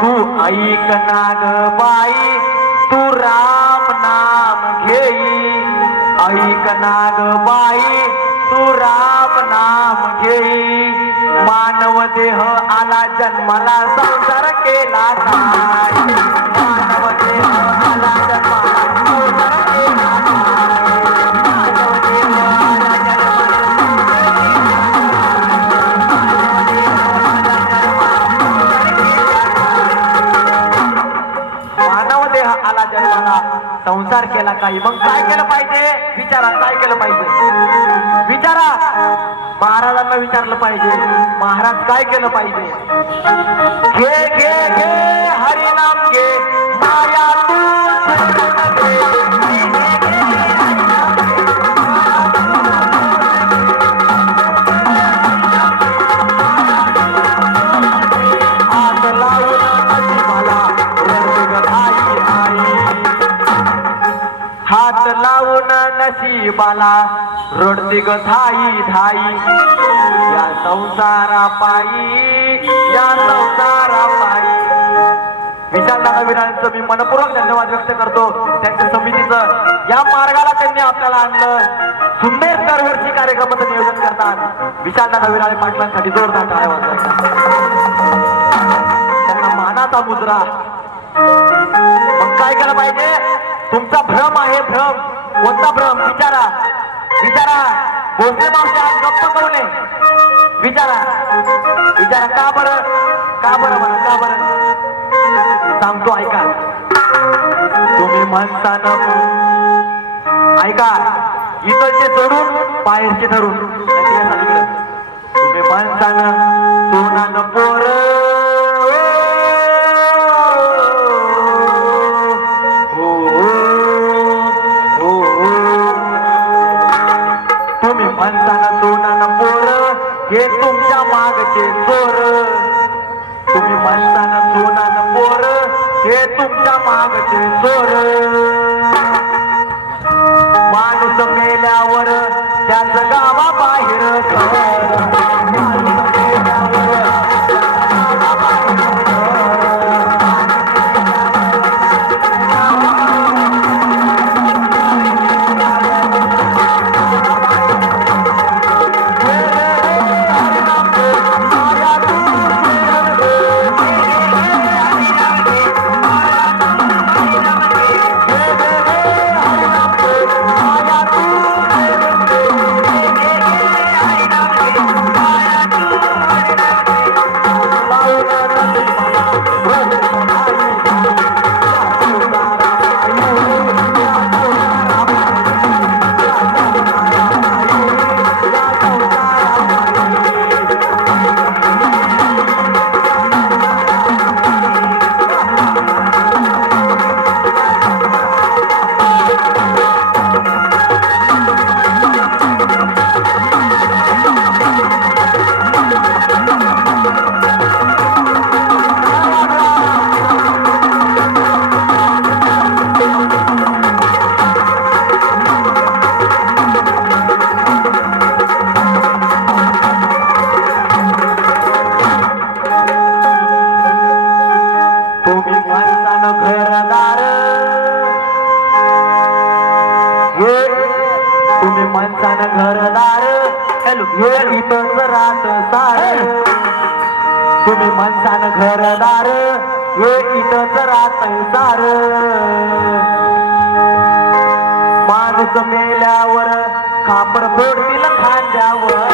तू ऐक नाग बाई तू राम नाम घेई. ऐक नाग बाई तू राम नाम घेई. मानव देह आला जन्माला संसार केला काय मानव देह संसार केला काही. मग काय केलं पाहिजे? विचारा काय केलं पाहिजे? विचारा. महाराजांना विचारलं पाहिजे. महाराज काय केलं पाहिजे? घे घे घे हरिनाम घे. माया नशिबाला रडती ग थाई धाई. या संसारा पायी या संसारा पायी विशाल दादा मी मनपूर्वक धन्यवाद व्यक्त करतो. त्यांच्या समितीचं या मार्गाला त्यांनी आपल्याला आणलं. सुंदर दरवर्षी कार्यक्रमाचं नियोजन करतात. विशाल दादा पाटलांसाठी जोरदार टाळ्या वाजवायचा. त्यांना मानाचा मुद्रा मग काय केलं पाहिजे? तुमचा भ्रम आहे भ्रम. कोणता भ्रम विचारा. विचारा. भोसले मावशी आज गप्प कवले विचारा. विचारा का बरं? का बरं म्हणा का बरं? सांगतो ऐका. तुम्ही म्हणताना ऐका. इकडचे सोडून बाहेरचे ठरून तुम्ही म्हणता ना सोना म्हणताना पोर. हे तुमच्या मागचे चोर तुम्ही म्हणताना सोनानं पोर हे तुमच्या मागचे चोर. माणूस मेल्यावर त्याच गावा तुम्ही माणसानं घरदार. हॅलो. इथंच राहत सार. तुम्ही माणसानं घरदार. हे इथंच राहत सार. माणूस मेल्यावर खापर फोडतील खांद्यावर.